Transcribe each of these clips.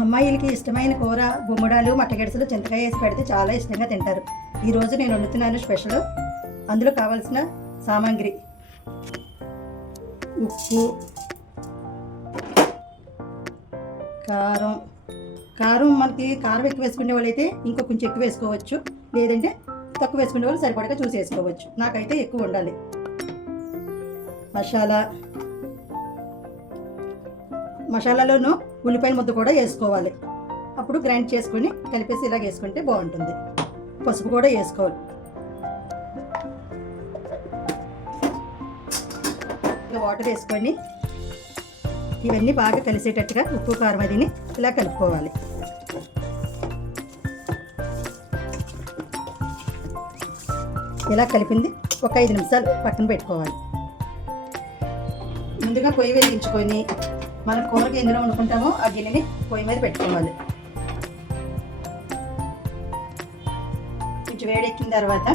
అమ్మాయిలకి ఇష్టమైన కూర గుమ్మడాలు మట్టగెడసలు చింతకాయ వేసి పెడితే చాలా ఇష్టంగా తింటారు. ఈరోజు నేను వండుతున్నాను స్పెషల్. అందులో కావాల్సిన సామాగ్రి. ఉప్పు కారం. కారం మనకి కారం ఎక్కువ వేసుకునే వాళ్ళైతే ఇంకా కొంచెం ఎక్కువ వేసుకోవచ్చు. లేదంటే తక్కువ వేసుకునే వాళ్ళు సరిపడగా చూసి వేసుకోవచ్చు నాకైతే ఎక్కువ ఉండాలి. మసాలా. మసాలాలోనూ ఉల్లిపాయల ముద్ద కూడా వేసుకోవాలి. అప్పుడు గ్రైండ్ చేసుకొని కలిపేసి ఇలాగ వేసుకుంటే బాగుంటుంది. పసుపు కూడా వేసుకోవాలి. వాటర్ వేసుకొని ఇవన్నీ బాగా కలిసేటట్టుగా ఉప్పు కారం అదిని ఇలా కలుపుకోవాలి. ఇలా కలిపింది ఒక ఐదు నిమిషాలు పక్కన పెట్టుకోవాలి. ముందుగా పొయ్యి వెలిగించుకొని మనం కూరకి ఎందులో వండుకుంటామో ఆ గిన్నెని పొయ్యి మీద పెట్టుకోవాలి. కొంచెం వేడెక్కిన తర్వాత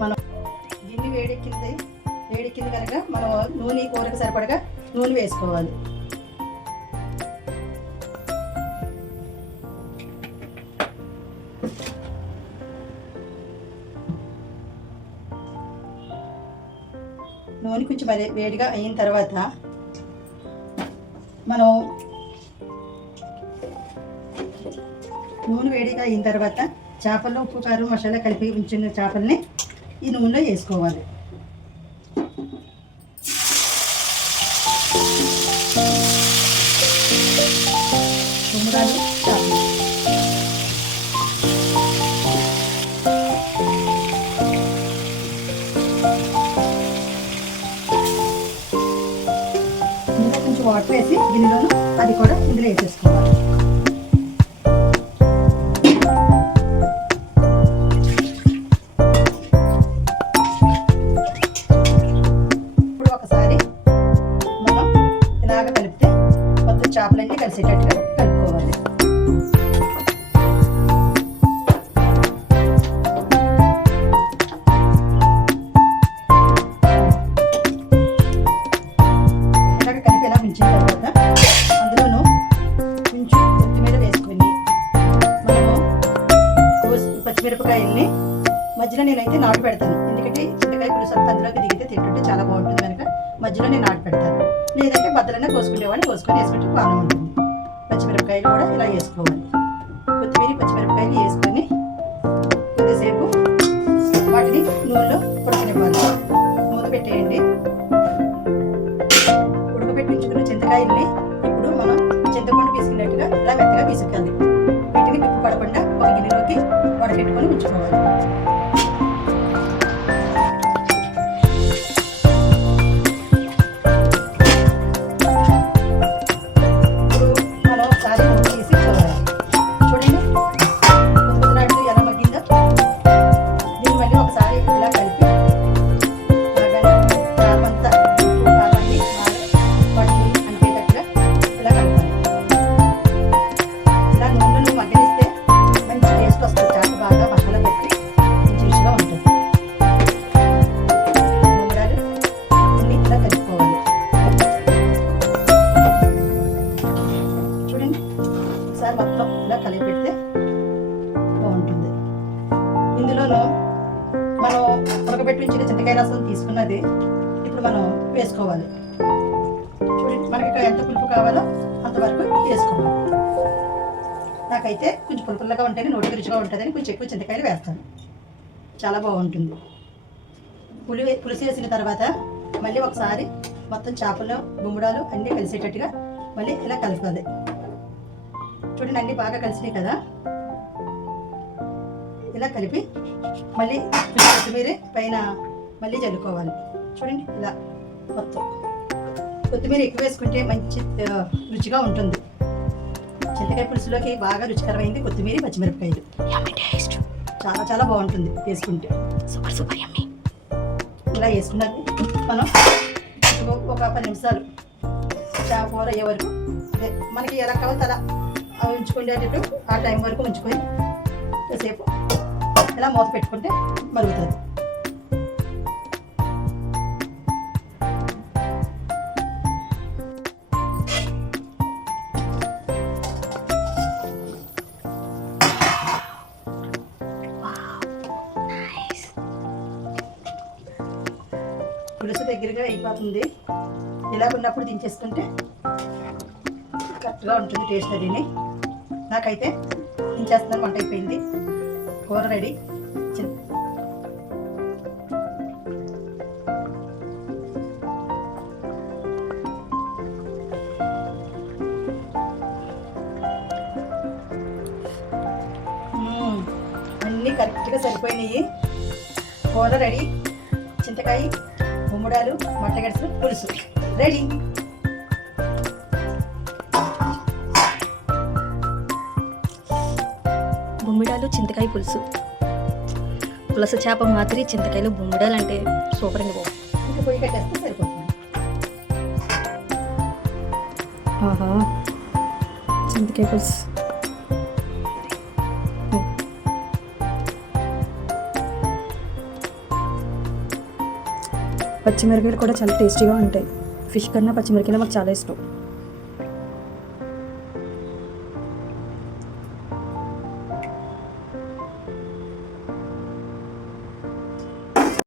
మనం గిన్నె వేడెక్కింది వేడెక్కింది కనుక మనం నూనె కూరకు సరిపడగా నూనె వేసుకోవాలి. నూనె కొంచెం వేడిగా అయిన తర్వాత మనం నూనె వేడిగా అయిన తర్వాత చేపల్లో ఉప్పు కారం మసాలా కలిపి ఉంచిన చేపల్ని ఈ నూనెలో వేసుకోవాలి. వాటర్ వేసి గిన్నెలోను అది కూడా ఇందులో వేసేసుకోవాలి. పచ్చిమిరపకాయల్ని మధ్యలో నేనైతే నాటు పెడతాను. ఎందుకంటే చింతకాయ పులుసు అంతా అందులోకి దిగితే తింటుంటే చాలా బాగుంటుంది కనుక మధ్యలో నేను నాటు పెడతాను. లేదంటే బద్దలనే కోసుకునేవాడిని కోసుకొని వేసుకుంటే బాగానే ఉంటుంది. పచ్చిమిరపకాయలు కూడా ఇలా వేసుకోవాలి. కొత్తిమీర పచ్చిమిరపకాయలు వేసుకోవాలి. మనం వేసుకోవాలి. చూడండి మనకి ఎంత పులుపు కావాలో అంతవరకు వేసుకోవాలి. నాకైతే కొంచెం పులుపుల్లగా ఉంటేనే నోటికి రుచిగా ఉంటుందని కొంచెం ఎక్కువ చింతకాయలు వేస్తాను. చాలా బాగుంటుంది. పులి పులుసు వేసిన తర్వాత మళ్ళీ ఒకసారి మొత్తం చేపలు గుమ్మడాలు అన్నీ కలిసేటట్టుగా మళ్ళీ ఇలా కలపాలి. చూడండి అన్నీ బాగా కలిసినాయి కదా. ఇలా కలిపి మళ్ళీ కొత్తిమీర పైన మళ్ళీ చల్లుకోవాలి. చూడండి ఇలా మొత్తం కొత్తిమీర ఎక్కువ వేసుకుంటే మంచి రుచిగా ఉంటుంది. చింతకాయ పులుసులోకి బాగా రుచికరమైంది కొత్తిమీర పచ్చిమిరపకాయలు. చాలా చాలా బాగుంటుంది వేసుకుంటే. సూపర్ సూపర్ యమ్మీ ఇలా వేసుకున్నది మనం ఒక- పది నిమిషాలు కూర అయ్యే వరకు మనకి ఎలా కావాలో అలా ఉంచుకునేటట్టు ఆ టైం వరకు ఉంచుకొని కాసేపు ఇలా మూత పెట్టుకుంటే మరుగుతుంది. దగ్గరగా అయిపోతుంది. ఇలా ఉన్నప్పుడు దించేసుకుంటే కరెక్ట్గా ఉంటుంది టేస్ట్ అదిని. నాకైతే దించేస్తున్నాను వంట అయిపోయింది. కూర రెడీ. అన్నీ కరెక్ట్గా సరిపోయినాయి. కూర రెడీ. చింతకాయ గుమ్మడాలు మట్టగడుసు పులుసు. రెడీ బొమ్మిడాలు చింతకాయ పులుసు. పులస చేప మాదిరి చింతకాయలు బొమ్మిడాలు అంటే సూపర్ అండి బాబు. ఇంకా పొయ్యి కట్టేస్తే సరిపోతుంది. ఆహా. చింతకాయ పులుసు. పచ్చిమిరపకాయలు కూడా చాలా టేస్టీగా ఉంటాయి. ఫిష్ కన్నా పచ్చిమిరపకాయలు మాకు చాలా ఇష్టం.